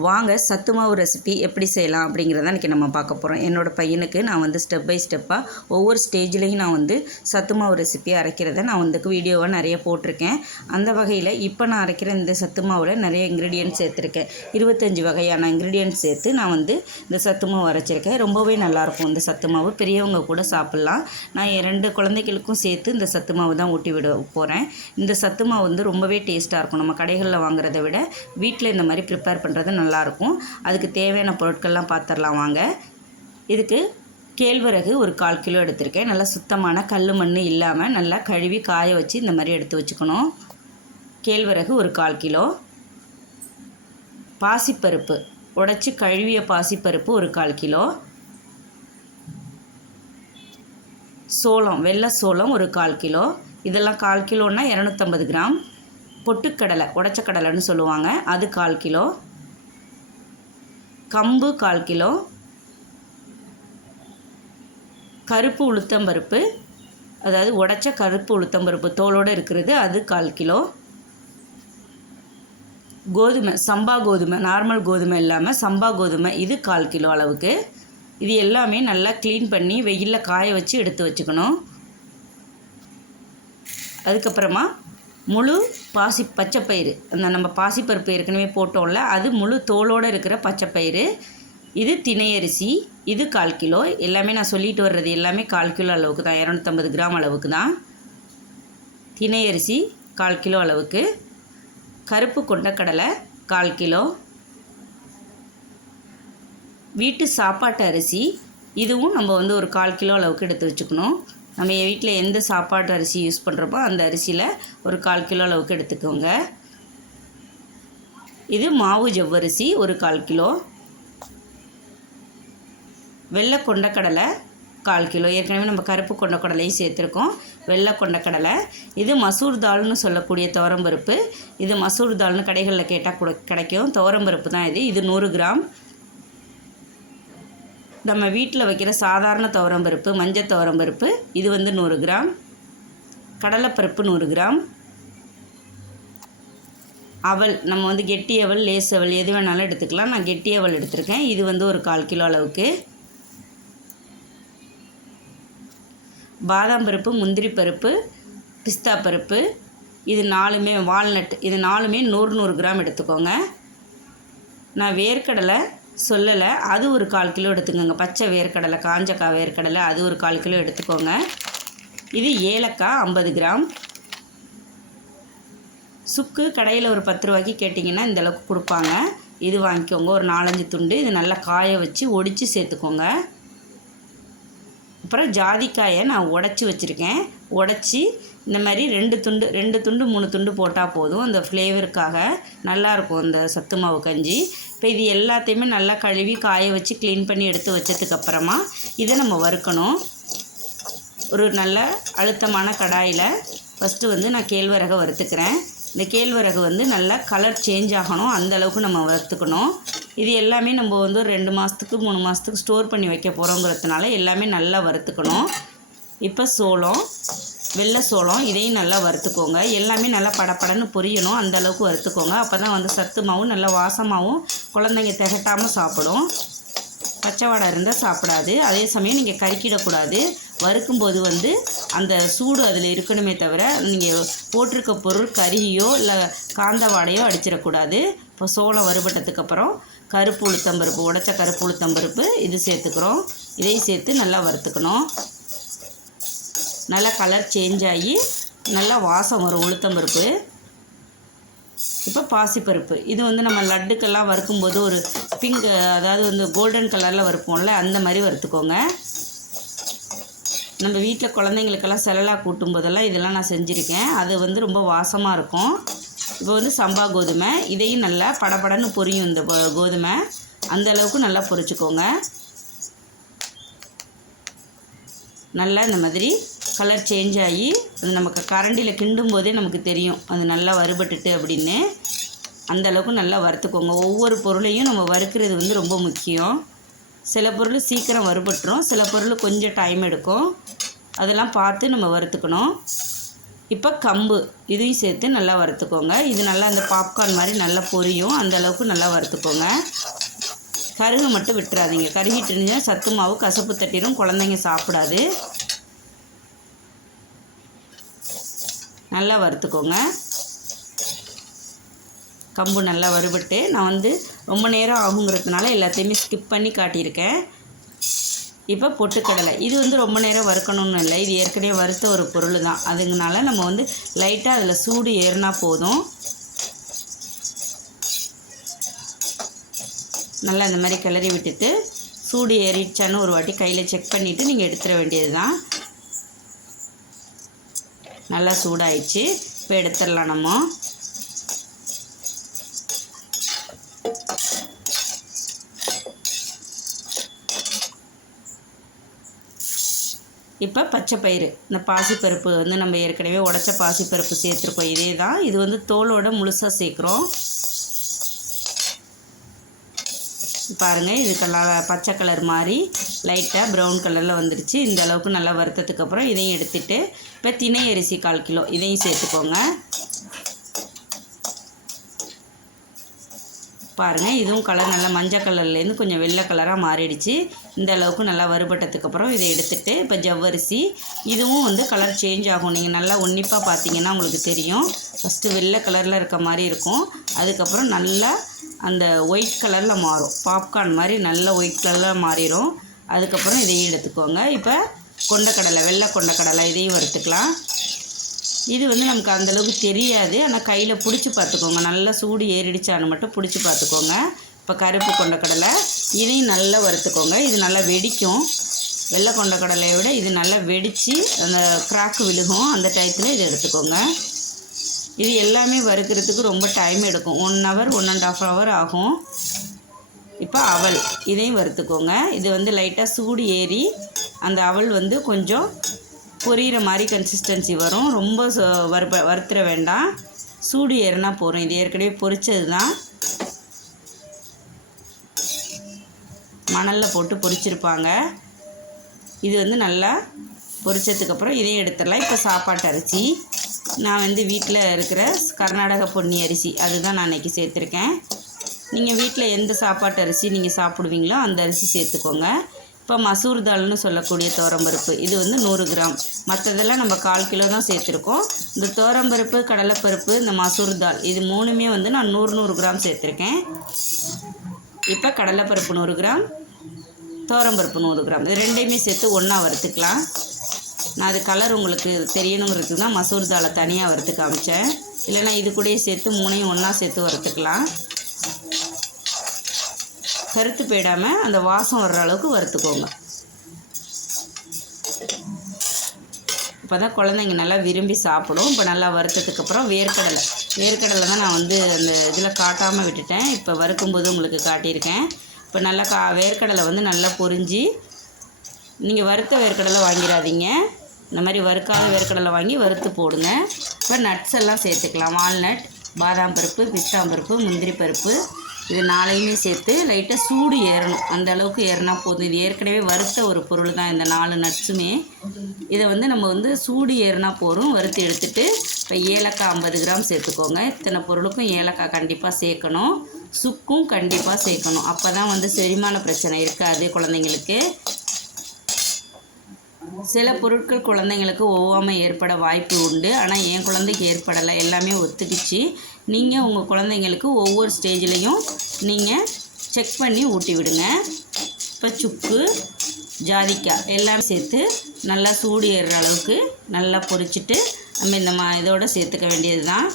வாங்க சத்து மாவு ரெசிபி எப்படி செய்யலாம் அப்படிங்கிறத இன்றைக்கி நம்ம பார்க்க போகிறோம் என்னோடய பையனுக்கு நான் வந்து ஸ்டெப் பை ஸ்டெப்பாக ஒவ்வொரு ஸ்டேஜ்லேயும் நான் வந்து சத்து மாவு ரெசிபி அரைக்கிறத நான் வந்து வீடியோவாக நிறைய போட்டிருக்கேன். அந்த வகையில் இப்போ நான் அரைக்கிற இந்த சத்து மாவில் நிறைய இன்க்ரீடியன்ட் சேர்த்துருக்கேன். இருபத்தஞ்சி வகையான இன்க்ரீடியன்ட் சேர்த்து நான் வந்து இந்த சத்து மாவு அரைச்சிருக்கேன். ரொம்பவே நல்லாயிருக்கும் இந்த சத்து மாவு. பெரியவங்க கூட சாப்பிட்லாம். நான் என் ரெண்டு குழந்தைகளுக்கும் சேர்த்து இந்த சத்து மாவு தான் ஊட்டி விட போகிறேன் இந்த சத்து மாவு வந்து ரொம்பவே டேஸ்ட்டாக இருக்கும். நம்ம கடைகளில் வாங்குறத விட வீட்டில் இந்த மாதிரி ப்ரிப்பேர் பண்ணுறது நல்லாயிருக்கும். அதுக்கு தேவையான பொருட்கள்லாம் பார்த்துடலாம் வாங்க. இதுக்கு கேழ்வரகு ஒரு கால் கிலோ எடுத்திருக்கேன். நல்லா சுத்தமான கல் மண் இல்லாமல் நல்லா கழுவி காய வச்சு இந்த மாதிரி எடுத்து வச்சுக்கணும். கேழ்வரகு ஒரு கால் கிலோ. பாசிப்பருப்பு உடச்சி கழுவிய பாசிப்பருப்பு ஒரு கால் கிலோ. சோளம் வெள்ளை சோளம் ஒரு கால் கிலோ. இதெல்லாம் கால் கிலோன்னா இரநூத்தம்பது கிராம். பொட்டுக்கடலை உடச்ச கடலைன்னு சொல்லுவாங்க. அது கால் கிலோ. கம்பு கால் கிலோ கருப்பு உளுத்தம்பருப்பு அதாவது உடச்ச கருப்பு உளுத்தம்பருப்பு தோலோடு இருக்கிறது அது கால் கிலோ. கோதுமை சம்பா கோதுமை நார்மல் கோதுமை இல்லாமல் சம்பா கோதுமை இது கால் கிலோ அளவுக்கு. இது எல்லாமே நல்லா க்ளீன் பண்ணி வெயிலில் காய வச்சு எடுத்து வச்சுக்கணும். அதுக்கப்புறமா முழு பாசி பச்சைப்பயிறு. அந்த நம்ம பாசிப்பருப்பு ஏற்கனவே போட்டோம்ல அது முழு தோலோடு இருக்கிற பச்சைப்பயிறு. இது திணையரிசி இது கால் கிலோ. எல்லாமே நான் சொல்லிட்டு வர்றது எல்லாமே கால் கிலோ அளவுக்கு தான். இரநூத்தம்பது கிராம் அளவுக்கு தான். திணையரிசி கால் கிலோ அளவுக்கு. கருப்பு கொண்டக்கடலை கால் கிலோ. வீட்டு சாப்பாட்டு அரிசி. இதுவும் நம்ம வந்து ஒரு கால் கிலோ அளவுக்கு எடுத்து வச்சுக்கணும். நம்ம வீட்டில் எந்த சாப்பாட்டு அரிசி யூஸ் பண்ணுறப்போ அந்த அரிசியில் ஒரு கால் கிலோ அளவுக்கு எடுத்துக்கோங்க. இது மாவு ஜவ்வரிசி ஒரு கால் கிலோ. வெள்ளை கொண்டக்கடலை கால் கிலோ. ஏற்கனவே நம்ம கருப்பு கொண்டக்கடலையும் சேர்த்துருக்கோம். வெள்ளை கொண்டக்கடலை. இது மசூர் தால்னு சொல்லக்கூடிய துவரம்பருப்பு. இது மசூர் தால்னு கடைகளில் கேட்டால் கூட கிடைக்கும். துவரம்பருப்பு தான் இது. இது நூறு கிராம். நம்ம வீட்டில் வைக்கிற சாதாரண துவரம்பருப்பு மஞ்சள் துவரம்பருப்பு இது வந்து நூறு கிராம். கடலைப்பருப்பு நூறு கிராம். அவல் நம்ம வந்து கெட்டி அவல் லேஸ் அவல் எது வேணாலும் எடுத்துக்கலாம். நான் கெட்டி அவல் எடுத்திருக்கேன். இது வந்து ஒரு கால் கிலோ அளவுக்கு. பாதாம் பருப்பு முந்திரி பருப்பு பிஸ்தா பருப்பு இது நாலுமே வால்நட் இது நாலுமே நூறு நூறு கிராம் எடுத்துக்கோங்க. நான் வேர்க்கடலை சொல்லலை. அது ஒரு கால் கிலோ எடுத்துக்கோங்க. பச்சை வேர்க்கடலை காஞ்சக்கா வேர்க்கடலை அது ஒரு கால் கிலோ எடுத்துக்கோங்க. இது ஏலக்காய் ஐம்பது கிராம். சுக்கு கடையில் ஒரு பத்து ரூபாய்க்கு கேட்டிங்கன்னா இந்தளவுக்கு கொடுப்பாங்க. இது வாங்கிக்கோங்க. ஒரு நாலஞ்சு துண்டு. இது நல்லா காய வச்சு ஒடித்து சேர்த்துக்கோங்க. அப்புறம் ஜாதிக்காயை நான் உடச்சி வச்சுருக்கேன். உடச்சி இந்த மாதிரி ரெண்டு துண்டு ரெண்டு துண்டு மூணு துண்டு போட்டால் போதும். அந்த ஃப்ளேவருக்காக நல்லாயிருக்கும் அந்த சத்து மாவு கஞ்சி. இப்போ இது எல்லாத்தையுமே நல்லா கழுவி காய வச்சு க்ளீன் பண்ணி எடுத்து வச்சதுக்கப்புறமா இதை நம்ம வறுக்கணும். ஒரு நல்ல அழுத்தமான கடாயில் ஃபஸ்ட்டு வந்து நான் கேழ்வரகை வறுத்துக்கிறேன். இந்த கேழ்வரகு வந்து நல்லா கலர் சேஞ்ச் ஆகணும். அந்த அளவுக்கு நம்ம வறுத்துக்கணும். இது எல்லாமே நம்ம வந்து ஒரு ரெண்டு மாதத்துக்கு மூணு மாதத்துக்கு ஸ்டோர் பண்ணி வைக்க போகிறோங்கிறதுனால எல்லாமே நல்லா வறுத்துக்கணும். இப்போ சோளம் வெள்ளை சோளம் இதையும் நல்லா வறுத்துக்கோங்க. எல்லாமே நல்லா படப்படன்னு பொரியணும். அந்த அளவுக்கு வறுத்துக்கோங்க. அப்போ தான் வந்து சத்து மாவும் நல்லா வாசமாகவும் குழந்தைங்க திகட்டாமல் சாப்பிடும். பச்சை வாடை இருந்தால் சாப்பிடாது. அதே சமயம் நீங்கள் கறிக்கிடக்கூடாது. வறுக்கும்போது வந்து அந்த சூடு அதில் இருக்கணுமே தவிர நீங்கள் போட்டிருக்க பொருள் கறியோ இல்லை காந்த வாடையோ அடிச்சிடக்கூடாது. இப்போ சோளம் வறுபட்டதுக்கப்புறம் கருப்பு உளுத்தம்பருப்பு உடச்ச கருப்பு உளுத்தம்பருப்பு இது சேர்த்துக்கிறோம். இதையும் சேர்த்து நல்லா வறுத்துக்கணும். நல்லா கலர் சேஞ்ச் ஆகி நல்லா வாசம் வரும் உளுத்தம்பருப்பு இப்போ பாசிப்பருப்பு. இது வந்து நம்ம லட்டுக்கெல்லாம் வறுக்கும்போது ஒரு பிங்க் அதாவது வந்து கோல்டன் கலரில் வறுப்போம்ல அந்த மாதிரி வறுத்துக்கோங்க. நம்ம வீட்டில் குழந்தைங்களுக்கெல்லாம் செலலாக கூட்டும் போதெல்லாம் இதெல்லாம் நான் செஞ்சுருக்கேன். அது வந்து ரொம்ப வாசமாக இருக்கும். இப்போ வந்து சம்பா கோதுமை இதையும் நல்லா படபடன்னு பொரியும் இந்த கோதுமை. அந்த அளவுக்கு நல்லா பொரிச்சுக்கோங்க. நல்லா இந்த மாதிரி கலர் சேஞ்ச் ஆகி அது நமக்கு கரண்டியில் கிண்டும் போதே நமக்கு தெரியும். அது நல்லா வறுபட்டுட்டு அப்படின்னு. அந்தளவுக்கு நல்லா வறுத்துக்கோங்க. ஒவ்வொரு பொருளையும் நம்ம வறுக்கிறது வந்து ரொம்ப முக்கியம். சில பொருள் சீக்கிரம் வறுபட்டுரும். சில பொருள் கொஞ்சம் டைம் எடுக்கும். அதெல்லாம் பார்த்து நம்ம வறுத்துக்கணும். இப்போ கம்பு இதையும் சேர்த்து நல்லா வறுத்துக்கோங்க. இது நல்லா அந்த பாப்கார்ன் மாதிரி நல்லா பொரியும். அந்தளவுக்கு நல்லா வறுத்துக்கோங்க. கருகு மட்டும் விட்டுறாதீங்க. கருகிட்டு இருந்தால் சத்து மாவு கசப்பு தட்டிடும் குழந்தைங்க சாப்பிடாது. நல்லா வறுத்துக்கோங்க. கம்பு நல்லா வறுபட்டு நான் வந்து ரொம்ப நேரம் ஆகுங்கிறதுனால எல்லாத்தையுமே ஸ்கிப் பண்ணி காட்டியிருக்கேன். இப்போ பொட்டுக்கடலை. இது வந்து ரொம்ப நேரம் வறுக்கணும்னு இல்லை. இது ஏற்கனவே வறுத்த ஒரு பொருள் தான் அதுங்கனால நம்ம வந்து லைட்டாக அதில் சூடு ஏறினா போதும். நல்லா இந்த மாதிரி கிளறி விட்டுட்டு சூடு ஏறிடுச்சான்னு ஒரு வாட்டி கையில் செக் பண்ணிவிட்டு நீங்கள் எடுத்துட வேண்டியது தான் நல்லா சூடாயிடுச்சு. இப்போ எடுத்துடலாம் நம்ம. இப்போ பச்சை பயிறு. இந்த பாசிப்பருப்பு வந்து நம்ம ஏற்கனவே உடச்ச பாசிப்பருப்பு சேர்த்துருக்கோம். இதே தான். இது வந்து தோலோட முழுசாக சேர்க்குறோம். பாருங்கள் இது பச்சை கலர் மாதிரி லைட்டாக ப்ரௌன் கலரில் வந்துருச்சு. இந்த அளவுக்கு நல்லா வறுத்ததுக்கப்புறம் இதையும் எடுத்துகிட்டு இப்போ தினை அரிசி கால் கிலோ. இதையும் சேர்த்துக்கோங்க. பாருங்கள் இதுவும் கலர் நல்லா மஞ்சள் கலர்லேருந்து கொஞ்சம் வெள்ளை கலராக மாறிடுச்சு. இந்த அளவுக்கு நல்லா வறுபட்டதுக்கப்புறம் இதை எடுத்துகிட்டு இப்போ ஜவ்வரிசி இதுவும் வந்து கலர் சேஞ்ச் ஆகும். நீங்கள் நல்லா உன்னிப்பாக பார்த்தீங்கன்னா உங்களுக்கு தெரியும். ஃபஸ்ட்டு வெள்ளை கலரில் இருக்க மாதிரி இருக்கும். அதுக்கப்புறம் நல்லா அந்த ஒயிட் கலரில் மாறும். பாப்கார்ன் மாதிரி நல்ல ஒயிட் கலரில் மாறிடும் அதுக்கப்புறம் இதையும் எடுத்துக்கோங்க. இப்போ கொண்டக்கடலை வெள்ளை கொண்டக்கடலை இதையும் வறுத்துக்கலாம். இது வந்து நமக்கு அந்தளவுக்கு தெரியாது. ஆனால் கையில் பிடிச்சி பார்த்துக்கோங்க. நல்லா சூடு ஏறிடுச்சான்னு மட்டும் பிடிச்சி பார்த்துக்கோங்க. இப்போ கருப்பு கொண்டக்கடலை இதையும் நல்லா வறுத்துக்கோங்க. இது நல்லா வெடிக்கும். வெள்ளை கொண்டக்கடலையை விட இது நல்லா வெடித்து அந்த கிராக்கு விழுகும். அந்த டயத்தில் இதை எடுத்துக்கோங்க. இது எல்லாமே வறுக்கிறதுக்கு ரொம்ப டைம் எடுக்கும். One hour one and half hour ஆகும். இப்போ அவல் இதையும் வறுத்துக்கோங்க. இது வந்து லைட்டாக சூடு ஏறி அந்த அவல் வந்து கொஞ்சம் பொரியிற மாதிரி கன்சிஸ்டன்சி வரும். ரொம்ப வறுப்ப வறுத்துற வேண்டாம். சூடு ஏறினா போகிறோம் இது ஏற்கனவே பொரிச்சது தான் மணலில் போட்டு பொரிச்சிருப்பாங்க. இது வந்து நல்லா பொரிச்சதுக்கப்புறம் இதையும் எடுத்துடலாம். இப்போ சாப்பாட்டு அரிசி. நான் வந்து வீட்டில் இருக்கிற கர்நாடக பொன்னி அரிசி. அதுதான் நான் இன்றைக்கி சேர்த்துருக்கேன். நீங்கள் வீட்டில் எந்த சாப்பாட்டு அரிசி நீங்கள் சாப்பிடுவீங்களோ அந்த அரிசி சேர்த்துக்கோங்க. இப்போ மசூர் தால்னு சொல்லக்கூடிய தோரம்பருப்பு இது வந்து நூறு கிராம். மற்றதெல்லாம் நம்ம கால் கிலோ தான் சேர்த்துருக்கோம். இந்த தோரம்பருப்பு கடலைப்பருப்பு இந்த மசூர் தால் இது மூணுமே வந்து நான் நூறு நூறு கிராம் சேர்த்துருக்கேன். இப்போ கடலைப்பருப்பு நூறு கிராம் தோரம்பருப்பு நூறு கிராம். இது ரெண்டையுமே சேர்த்து ஒன்றா வறுத்துக்கலாம். நான் அது கலர் உங்களுக்கு தெரியணுங்கிறதுக்கு தான் மசூர் தாலை தனியாக வறுத்து காமிச்சேன். இல்லைனா இது கூடயே சேர்த்து மூணையும் ஒன்றா சேர்த்து வறுத்துக்கலாம். கருத்து போயிடாமல் அந்த வாசம் வர்ற அளவுக்கு வறுத்துக்கோங்க. இப்போ தான் குழந்தைங்க நல்லா விரும்பி சாப்பிடும். இப்போ நல்லா வறுத்ததுக்கப்புறம் வேர்க்கடலை. வேர்க்கடலை தான் நான் வந்து அந்த இதில் காட்டாமல் விட்டுட்டேன். இப்போ வறுக்கும்போது உங்களுக்கு காட்டியிருக்கேன். இப்போ நல்லா கா வேர்க்கடலை வந்து நல்லா பொரிஞ்சு நீங்கள் வறுத்த வேர்க்கடலை வாங்கிடாதீங்க. இந்த மாதிரி வறுக்காத வேர்க்கடலை வாங்கி வறுத்து போடுங்க. இப்போ நட்ஸ் எல்லாம் சேர்த்துக்கலாம். வால்நட் பாதாம் பருப்பு பிஸ்தாம் பருப்பு முந்திரி பருப்பு. இது நாளையுமே சேர்த்து லைட்டாக சூடு ஏறணும். அந்த அளவுக்கு ஏறினா போதும். இது ஏற்கனவே வறுத்த ஒரு பொருள் தான் இந்த நாலு நட்ஸுமே. இதை வந்து நம்ம வந்து சூடு ஏறினா போதும். வறுத்து எடுத்துட்டு இப்போ ஏலக்காய் ஐம்பது கிராம் சேர்த்துக்கோங்க. இத்தனை பொருளுக்கும் ஏலக்காய் கண்டிப்பாக சேர்க்கணும். சுக்கும் கண்டிப்பாக சேர்க்கணும். அப்போ தான் வந்து செரிமான பிரச்சனை இருக்காது குழந்தைங்களுக்கு. சில பொருட்கள் குழந்தைங்களுக்கு ஒவ்வாமை ஏற்பட வாய்ப்பு உண்டு. ஆனால் என் குழந்தைக்கு ஏற்படலை. எல்லாமே ஒத்துக்கிச்சு. நீங்கள் உங்கள் குழந்தைங்களுக்கு ஒவ்வொரு ஸ்டேஜ்லேயும் நீங்கள் செக் பண்ணி ஊட்டி விடுங்க. இப்போ சுக்கு ஜாதிக்காய் எல்லாமே சேர்த்து நல்லா சூடு ஏறுற அளவுக்கு நல்லா பொரிச்சிட்டு நம்ம இந்த மா இதோட சேர்த்துக்க வேண்டியது தான்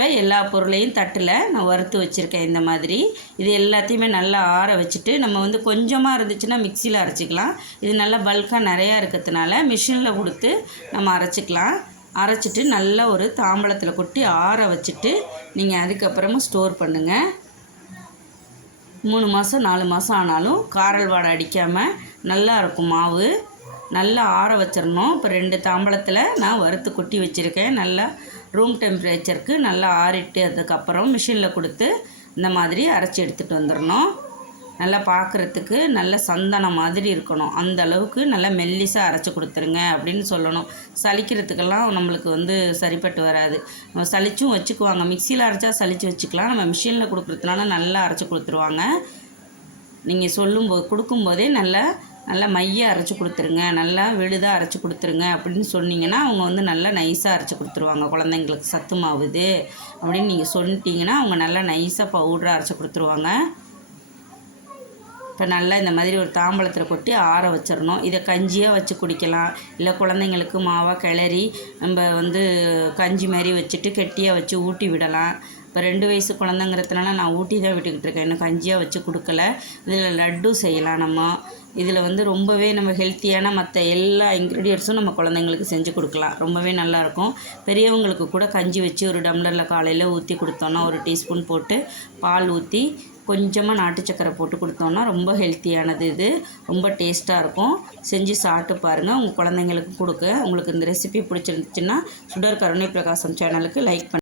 இப்போ எல்லா பொருளையும் தட்டில் நான் வறுத்து வச்சுருக்கேன் இந்த மாதிரி. இது எல்லாத்தையுமே நல்லா ஆற வச்சுட்டு நம்ம வந்து கொஞ்சமாக இருந்துச்சுன்னா மிக்சியில் அரைச்சிக்கலாம். இது நல்லா பல்காக நிறையா இருக்கிறதுனால மிஷினில் கொடுத்து நம்ம அரைச்சிக்கலாம். அரைச்சிட்டு நல்லா ஒரு தாம்பளத்தில் கொட்டி ஆற வச்சுட்டு நீங்கள் அதுக்கப்புறமா ஸ்டோர் பண்ணுங்கள் மூணு மாதம் நாலு மாதம் ஆனாலும் காரல் வாடை அடிக்காமல் நல்லா இருக்கும் மாவு. நல்லா ஆற வச்சிடணும். இப்போ ரெண்டு தாம்பளத்தில் நான் வறுத்து கொட்டி வச்சுருக்கேன். நல்லா ரூம் டெம்பரேச்சருக்கு நல்லா ஆறிட்டு அதுக்கப்புறம் மிஷினில் கொடுத்து இந்த மாதிரி அரைச்சி எடுத்துகிட்டு வந்துடணும். நல்லா பார்க்குறதுக்கு நல்ல சந்தனம் மாதிரி இருக்கணும். அந்த அளவுக்கு நல்லா மெல்லிசாக அரைச்சி கொடுத்துருங்க அப்படின்னு சொல்லணும். சலிக்கிறதுக்கெல்லாம் நம்மளுக்கு வந்து சரிப்பட்டு வராது. நம்ம சலிச்சும் வச்சுக்குவாங்க. மிக்சியில் அரைச்சா சளிச்சு வச்சுக்கலாம். நம்ம மிஷினில் கொடுக்குறதுனால நல்லா அரைச்சி கொடுத்துருவாங்க. நீங்கள் சொல்லும்போது கொடுக்கும்போதே நல்லா நல்லா மைய அரைச்சி கொடுத்துருங்க நல்லா விழுதாக அரைச்சி கொடுத்துருங்க அப்படின்னு சொன்னீங்கன்னா அவங்க வந்து நல்லா நைஸாக அரைச்சி கொடுத்துருவாங்க. குழந்தைங்களுக்கு சத்து மாவுது அப்படின்னு நீங்கள் சொல்லிட்டீங்கன்னா அவங்க நல்லா நைஸாக பவுடராக அரைச்சி கொடுத்துருவாங்க. இப்போ நல்லா இந்த மாதிரி ஒரு தாம்பழத்தில் கொட்டி ஆற வச்சிடணும். இதை கஞ்சியாக வச்சு குடிக்கலாம். இல்லை குழந்தைங்களுக்கு மாவாக கிளறி நம்ம வந்து கஞ்சி மாதிரி வச்சுட்டு கெட்டியாக வச்சு ஊட்டி விடலாம். இப்போ ரெண்டு வயசு குழந்தைங்கிறதுனால நான் ஊட்டி தான் விட்டுக்கிட்டு இருக்கேன். இன்னும் கஞ்சியாக வச்சு கொடுக்கல. இதில் லட்டு செய்யலாம் நம்ம. இதில் வந்து ரொம்பவே நம்ம ஹெல்த்தியான மற்ற எல்லா இன்க்ரீடியன்ஸும் நம்ம குழந்தைங்களுக்கு செஞ்சு கொடுக்கலாம். ரொம்பவே நல்லாயிருக்கும். பெரியவங்களுக்கு கூட கஞ்சி வச்சு ஒரு டம்ளரில் காலையில் ஊற்றி கொடுத்தோன்னா ஒரு டீஸ்பூன் போட்டு பால் ஊற்றி கொஞ்சமாக நாட்டு சக்கரை போட்டு கொடுத்தோன்னா ரொம்ப ஹெல்த்தியானது இது. ரொம்ப டேஸ்ட்டாக இருக்கும். செஞ்சு சாப்பிட்டு பாருங்கள் உங்கள் குழந்தைங்களுக்கு கொடுக்க. உங்களுக்கு இந்த ரெசிபி பிடிச்சிருந்துச்சுன்னா சுடர் கருணை பிரகாசம் சேனலுக்கு லைக் பண்ணி.